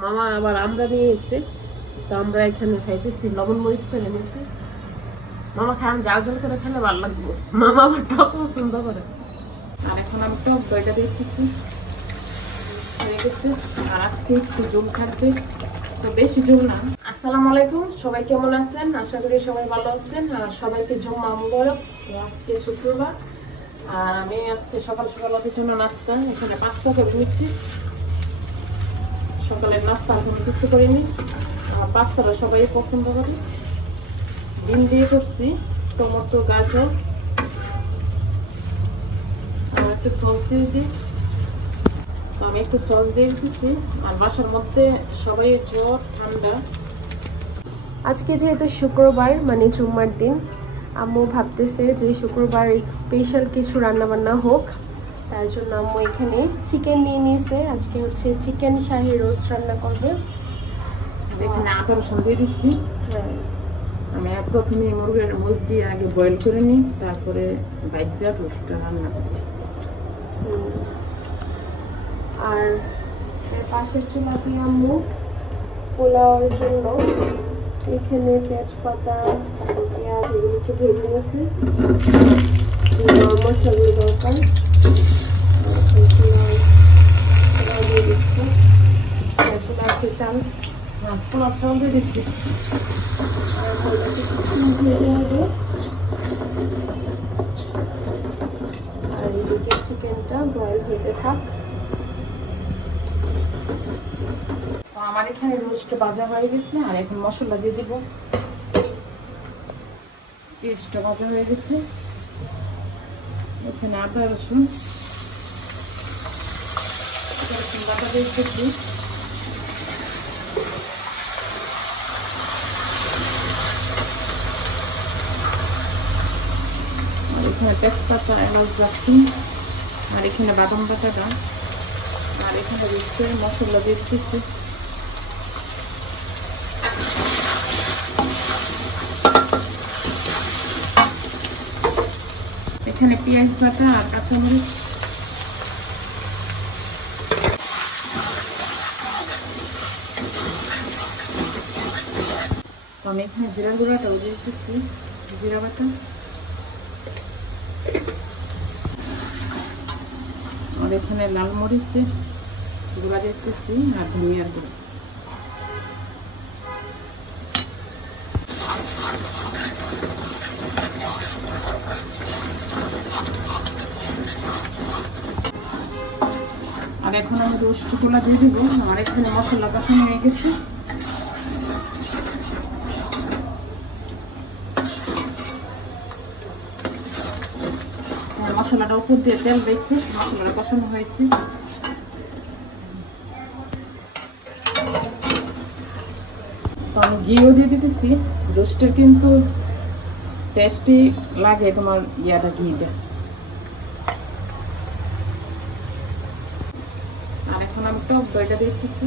মামা আবার আমরা নিয়ে এসে, তো আমরা এখানে খাইতেছি, লবণ মরিচ করে নিয়েছি। মামা খান জাল জাল করে খেলে ভালো লাগবে, মামা আবার টক পছন্দ করে। আর এখন আমি টক দইটা দেখতেছি হয়ে গেছে। আর আজকে একটু জল থাকবে, তো বেশি জল না। আসসালামু আলাইকুম, সবাই কেমন আছেন? আশা করি সবাই ভালো আছেন। আর সবাইকে জুম্মা মুবারক। আজকে শুক্রবার, আর আমি আজকে সকাল সকাল ওদের জন্য নাস্তা এখানে পাস্তা করে নিচ্ছি। সকালের নাস্তা এখন কিছু করিনি, পাস্তাটা সবাই পছন্দ করে। ডিম দিয়ে করছি, টমেটো, গাজর, আর একটু সস দিয়ে দিই। আমি একটু সস দিয়ে দিচ্ছি। আর বাসার মধ্যে সবাই জ্বর ঠান্ডা। আজকে যেহেতু শুক্রবার মানে জুম্মার দিন, আম্মু ভাবতেছে যে শুক্রবার স্পেশাল কিছু রান্নাবান্না হোক। তার জন্য আম্মু এখানে চিকেন নিয়ে নিয়েছে। আজকে হচ্ছে চিকেন শাহি রোস্ট রান্না করবে। এখানে আদা রসুন দিয়ে দিচ্ছি। আমি প্রথমে মুরগ দিয়ে আগে বয়েল করে নিই, তারপরে বাইজা রোস্টটা রান্না করি। আর পাশের চুলাতে আম্মু পোলাওর জন্য এখানে তেজপাতা, পেঁয়াজ এগুলো একটু ভেজে নিয়েছি। মশলাগুলো দরকার দিয়ে দিচ্ছি। চুলা হচ্ছে চাল, পোলাও চাল দিয়ে দিচ্ছি। আর এদিকে চিকেনটা বয়েল হতে থাক। আমার এখানে রোস্ট ভাজা হয়ে গেছে, আর এখন মশলা দিয়ে দিব। পেস্টটা ভাজা হয়ে গেছে। এখানে আদা রসুন বাটা দিয়ে দিচ্ছি। আর এখানে তেজপাতা, এলাচ, দারচিনি, আর এখানে বাদাম বাটাটা, আর এখানে রোস্টের মশলা দিয়ে দিচ্ছি। এখানে পেঁয়াজ বাটা আর কাঁচামরিচ, আমি এখানে জিরা গুঁড়াটাও দিয়ে দিচ্ছি, জিরা বাটা। আর এখানে লাল মরিচের গুঁড়া দিতেছি, আর ধনিয়ার গুঁড়া। আর এখন আমি রোস্ট গুলা দিয়ে দিব। আর এখানে মশলা কষানো হয়ে গেছে। মশলাটা উপর দিয়ে তেল দিয়েছে, মশলাটা কষানো হয়েছে। তো আমি ঘিও দিয়ে দিতেছি। রোস্টের কিন্তু টেস্টি লাগে তোমার ইয়াটা, ঘিটা। আর এখন আমি টক দইটা দেখতেছি।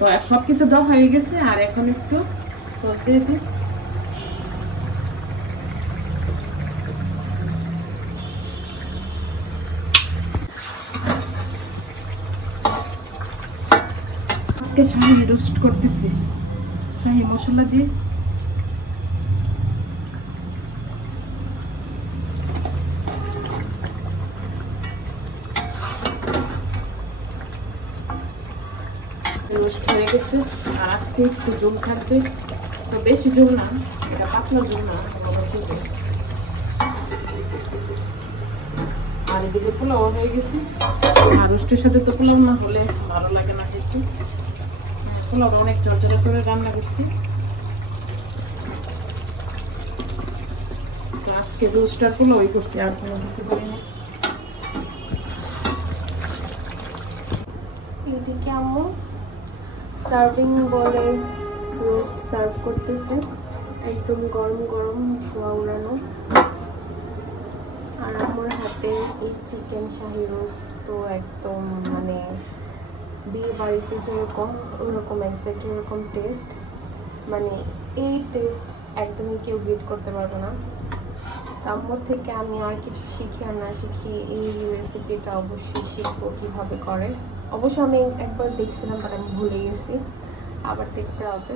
তো সবকিছু দেওয়া হয়ে গেছে। আর এখন একটু সস দিয়ে দিই। আজকে শাহি রোস্ট করতেছি শাহি মশলা দিয়ে। রোস্ট হয়ে গেছে। আর আজকে একটু জল থাকবে, তো বেশি জল না, এটা পাতলা জল না। আর এদিকে পোলাও হয়ে গেছে। আর রোস্টের সাথে তো পোলাও না হলে ভালো লাগে না খেতে। পোলাও অনেক ঝরঝরে করে রান্না করছি। তো আজকে রোস্টার পোলাওই করছি, আর কোনো কিছু করিনি। এদিকে আম্মু সার্ভিং বলে রোস্ট সার্ভ করতেছে, একদম গরম গরম ধোয়া উড়ানো। আর আমার হাতে এই চিকেন শাহি রোস্ট তো একদম মানে বিয়ে বাড়িতে যেরকম ওরকম এক্সাক্ট ওরকম টেস্ট। মানে এই টেস্ট একদমই কেউ বিট করতে পারবে না। তারপর থেকে আমি আর কিছু শিখি আর না শিখি এই রেসিপিটা অবশ্যই শিখবো কীভাবে করে। অবশ্য আমি একবার দেখছিলাম, বাট আমি ভুলে গেছি, আবার দেখতে হবে।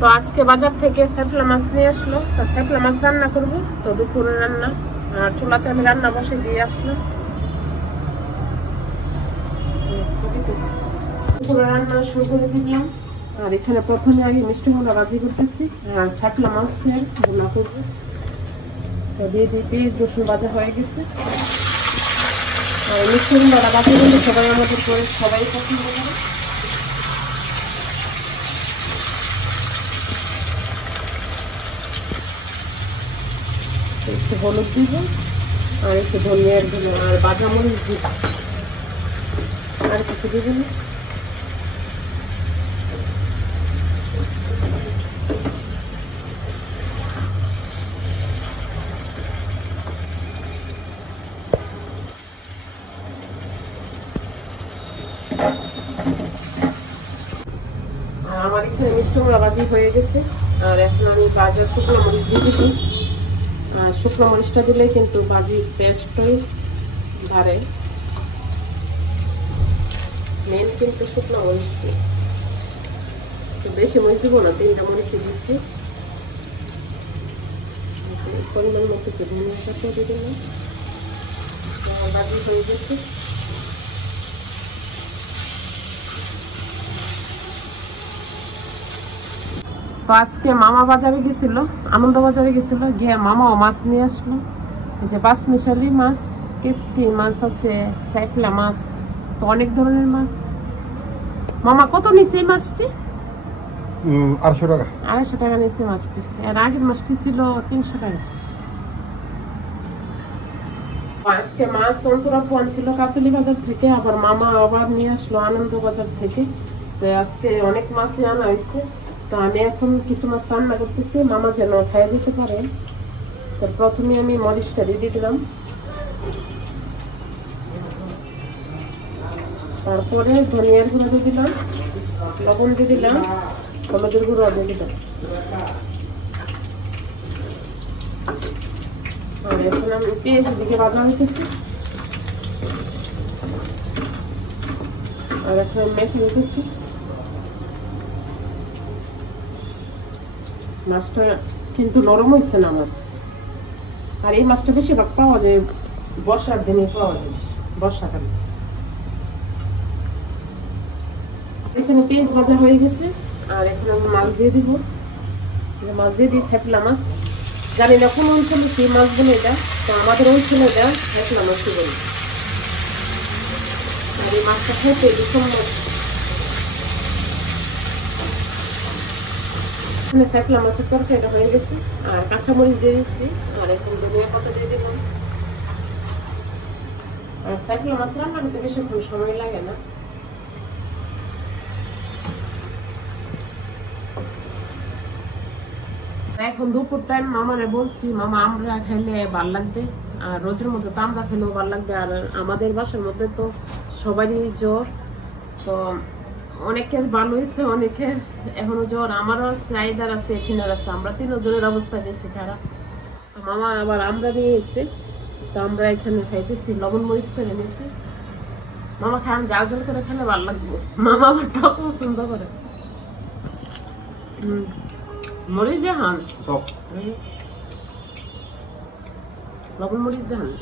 তো আজকে বাজার থেকে স্যাপলা মাছ নিয়ে আসলো, তো স্যাপলা মাছ রান্না করবো। তো দুপুরে রান্না, আর চুলাতে আমি রান্না বসে দিয়ে আসলাম। দুপুরে রান্না শুরু করে দিলাম। আর এখানে প্রথমে আমি মিষ্টি কুমড়া ভাজি করতেছি, আর স্যাপলা মাছের ভুনা করবো। তো দিয়ে দিয়ে পেঁয়াজ রসুন ভাজা হয়ে গেছে। আর মিষ্টি কুমড়া ভাজি করলে সবাই আমাদের করে সবাই পছন্দ করে। একটু হলুদ দিব, আর একটু ধনিয়ার গুঁড়ো, আর বাদাম মরিচ দিব, আর কিছু দিব না। আমার এখানে মিষ্টি কুমড়া ভাজি হয়ে গেছে। আর এখন আমি ভাজা শুকনো মরিচ দিয়ে দিচ্ছি। শুকনো মরিচটা দিলে কিন্তু ভাজি টেস্টই বাড়ে, মেন কিন্তু শুকনো মরিচ। বেশি মরিচ দিব না, 3টা মরিচই দিচ্ছি। পরিমাণ মতো ধনিয়া পাতা দিয়ে দিলাম। ভাজি হয়ে গেছে। তো আজকে মামা বাজারে গেছিল, আনন্দ বাজারে গেছিল, গিয়ে মামাও মাছ নিয়ে আসলো। যে পাঁচ মিশালি মাছ, কেসকি মাছ আছে, চাইফলা মাছ, তো অনেক ধরনের মাছ। মামা কত নিছে এই মাছটি? 250 টাকা। 250 টাকা নিছে মাছটি। এর আগের মাছটি ছিল 300 টাকা। আজকে মাছ অন্তরা ফোন ছিল কাতুলি বাজার থেকে, আবার মামা আবার নিয়ে আসলো আনন্দ বাজার থেকে। তো আজকে অনেক মাছই আনা হয়েছে। তো আমি এখন কিছু মাছ রান্না করতেছি, মামা যেন খাইয়ে দিতে পারে। তো প্রথমে আমি মরিচটা দিয়ে দিলাম, তারপরে ধনিয়ার গুঁড়ো দিয়ে দিলাম, লবণ দিয়ে দিলাম, হলুদের গুঁড়ো দিয়ে দিলাম। আর এখন আমি পেঁয়াজ দিকে ভাজা হইতেছি। আর এখন আমি মেখে নিতেছি। মাছটা কিন্তু নরম হয়েছে না মাছ। আর এই মাছটা বেশিরভাগ পাওয়া যায় বর্ষার দিনে, পাওয়া যায় বর্ষাকালে। এখানে পেঁয়াজ ভাজা হয়ে গেছে। আর এখন আমি মাছ দিয়ে দিব। মাছ দিয়ে দিই স্যাপলা মাছ। জানি না কোন অঞ্চলে সেই মাছ বলে এটা, তো আমাদের অঞ্চলে এটা স্যাপলা মাছই বলি। আর এই মাছটা খেতে ভীষণ স্যাপলা মাছের তরকারিটা হয়ে গেছে। আর কাঁচামরিচ দিয়ে দিচ্ছি, আর এখন ধনিয়া পাতা দিয়ে দিলাম। আর স্যাপলা মাছ রান্না করতে বেশিক্ষণ সময় লাগে না। এখন দুপুর টাইম মামারে বলছি, মামা আমরা খেলে ভাল লাগবে, আর রোদের মধ্যে তো আমরা খেলেও ভাল লাগবে। আর আমাদের বাসার মধ্যে তো সবারই জ্বর, তো অনেকের ভালো হয়েছে, অনেকের এখনো জ্বর। আমারও আছে, আইদার আছে, এখানের আছে, আমরা 3 জনের অবস্থা বেশি খারাপ। মামা আবার আমরা নিয়ে এসে, তো আমরা এখানে খাইতেছি, লবণ মরিচ করে নিয়েছি। মামা খান জাল জাল করে খেলে ভাল লাগবে। মামা আবার টক পছন্দ করে। মরিচ দিয়ে খান, লবণ মরিচ দিয়ে খান।